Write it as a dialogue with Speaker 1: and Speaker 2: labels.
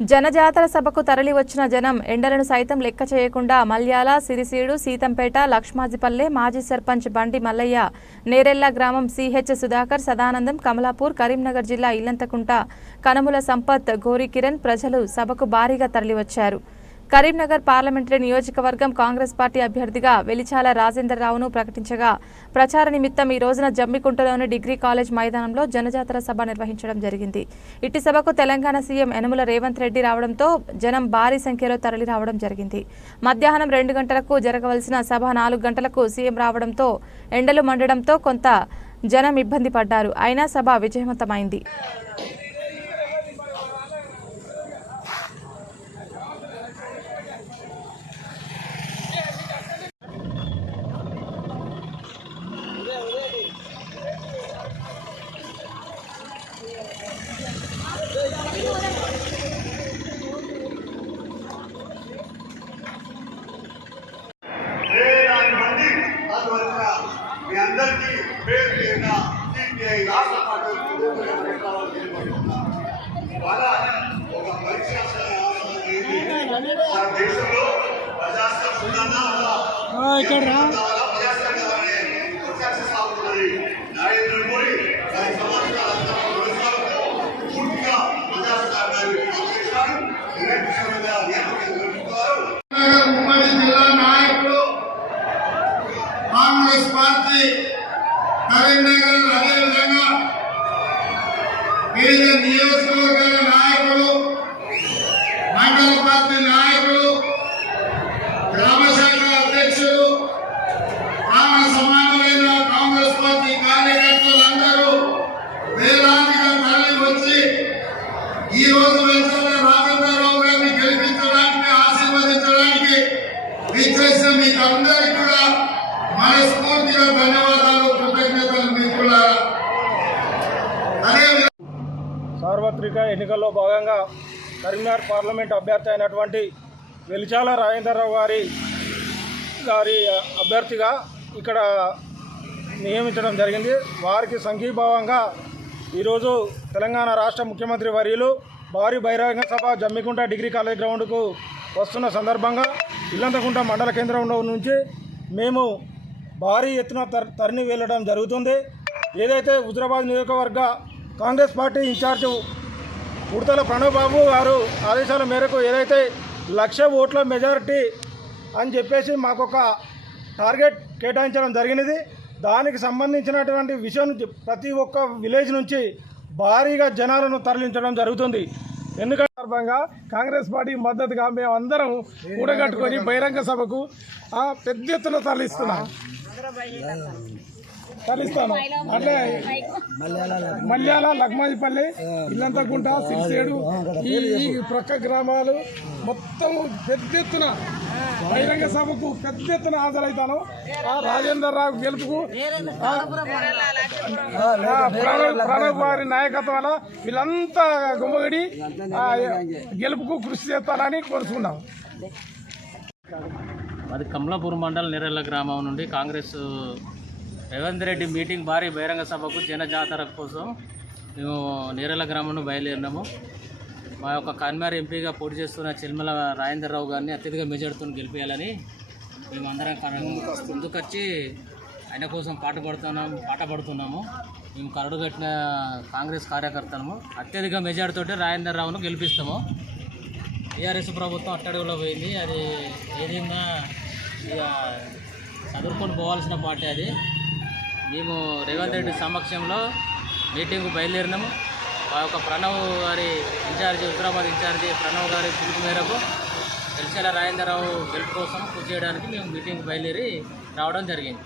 Speaker 1: జనజాతర సభకు తరలివచ్చిన జనం ఎండలను సైతం లెక్క చేయకుండా మల్యాల సిరిసీడు సీతంపేట లక్ష్మాజిపల్లె మాజీ సర్పంచ్ బండి మల్లయ్య నేరెల్ల గ్రామం సిహెచ్ సుధాకర్ సదానందం కమలాపూర్ కరీంనగర్ జిల్లా ఇల్లంతకుంట. కనుముల సంపత్ గోరి కిరణ్ ప్రజలు సభకు భారీగా తరలివచ్చారు. కరీంనగర్ పార్లమెంటరీ నియోజకవర్గం కాంగ్రెస్ పార్టీ అభ్యర్థిగా వెలిచాల రాజేంద్రరావును ప్రకటించగా ప్రచార నిమిత్తం ఈ రోజున జమ్మికుంటలోని డిగ్రీ కాలేజ్ మైదానంలో జనజాతర సభ నిర్వహించడం జరిగింది. ఇట్టి సభకు తెలంగాణ సీఎం యనుమల రేవంత్ రెడ్డి రావడంతో జనం భారీ సంఖ్యలో తరలి రావడం జరిగింది. మధ్యాహ్నం రెండు గంటలకు జరగవలసిన సభ నాలుగు గంటలకు సీఎం రావడంతో ఎండలు మండడంతో కొంత జనం ఇబ్బంది పడ్డారు. అయినా సభ విజయవంతమైంది.
Speaker 2: నిర్వహిస్తున్నారు
Speaker 3: నగర్ ఉమ్మడి జిల్లా నాయకులు కాంగ్రెస్ పార్టీ కరీంనగర్ అదేవిధంగా వివిధ నియోజకవర్గాల నాయకులు పార్టీ నాయకులు గ్రామ శాఖ అధ్యక్షులు గ్రామ సమానమైన కాంగ్రెస్ పార్టీ కార్యకర్తలందరూ వేలాదిగా తరలి వచ్చి ఈ రోజు వెళ్తున్న రాజేంద్రరావు గారిని గెలిపించడానికి ఆశీర్వదించడానికి విచ్చేసిన మీకు అందరికీ కూడా మనస్ఫూర్తిగా ధన్యవాదాలు కృతజ్ఞతలు మిత్రులారా
Speaker 4: సార్వత్రిక ఎన్నికల్లో భాగంగా కరీంనగర్ పార్లమెంట్ అభ్యర్థి అయినటువంటి వెలిచాల రాజేంద్రరావు గారి గారి అభ్యర్థిగా ఇక్కడ నియమించడం జరిగింది. వారికి సంఘీభావంగా ఈరోజు తెలంగాణ రాష్ట్ర ముఖ్యమంత్రి వర్యులు భారీ బహిరంగ సభ జమ్మికుంట డిగ్రీ కాలేజ్ గ్రౌండ్కు వస్తున్న సందర్భంగా ఇల్లంతకుంట మండల కేంద్రంలో నుంచి మేము భారీ ఎత్తున తర వెళ్ళడం జరుగుతుంది. ఏదైతే హుజరాబాద్ నియోజకవర్గ కాంగ్రెస్ పార్టీ ఇన్ఛార్జ్ ఉడతల ప్రణవ్బాబు గారు ఆదేశాల మేరకు ఏదైతే లక్ష ఓట్ల మెజారిటీ అని చెప్పేసి మాకు ఒక టార్గెట్ కేటాయించడం జరిగినది. దానికి సంబంధించినటువంటి విషయం ప్రతి ఒక్క విలేజ్ నుంచి భారీగా జనాలను తరలించడం జరుగుతుంది. ఎందుకంటే సందర్భంగా కాంగ్రెస్ పార్టీ మద్దతుగా మేము అందరం కూడగట్టుకొని బహిరంగ సభకు ఆ, పెద్ద ఎత్తున తరలిస్తున్నాం. తరలిస్తాను అట్లే మల్యాల లక్మాజిపల్లి ఇల్లంతకుంట సిరిసేడు ఈ ఈ ప్రక్క గ్రామాలు మొత్తం పెద్ద ఎత్తున బహిరంగ సభకు పెద్ద ఎత్తున హాజరవుతాను. ఆ రాజేందర్ రావు గెలుపుకు ప్రణవ్ ప్రణవ్ నాయకత్వాల వీళ్ళంతా గుమ్మగడి గెలుపుకు కృషి చేస్తారని కోరుచుకున్నాం
Speaker 5: అది కమలాపూర్ మండల్ నెరెళ్ళ గ్రామం నుండి కాంగ్రెస్ రేవంత్ రెడ్డి మీటింగ్ భారీ బహిరంగ సభకు జన జాతర కోసం మేము నేరల గ్రామం బయలుదేరినాము. మా యొక్క కన్మార్ ఎంపీగా పోటీ చేస్తున్న చిల్మల రాజేంద్రరావు గారిని అత్యధిక మెజార్టీతో గెలిపేయాలని మేమందరం కర- ముందుకొచ్చి ఆయన కోసం పాట పడుతున్నాం పాట పడుతున్నాము. మేము కరడు కట్టిన కాంగ్రెస్ కార్యకర్తలము. అత్యధిక మెజార్టీతో రాజేంద్రరావును గెలిపిస్తాము. టీఆర్ఎస్ ప్రభుత్వం అట్టడుగులో పోయింది. అది ఏదైనా ఇక చదువుకొని పోవాల్సిన పార్టీ అది. మేము రేవంత్ రెడ్డి సమక్షంలో మీటింగ్ బయలుదేరినాము. ఆ యొక్క ప్రణవ్ గారి ఇన్ఛార్జి హుజరాబాద్ ఇన్ఛార్జి ప్రణవ్ గారి పిలుపు మేరకు తెలిసేలా రాజేంద్రరావు గెలుపు కోసం కృషి చేయడానికి మేము మీటింగ్ బయలుదేరి రావడం జరిగింది.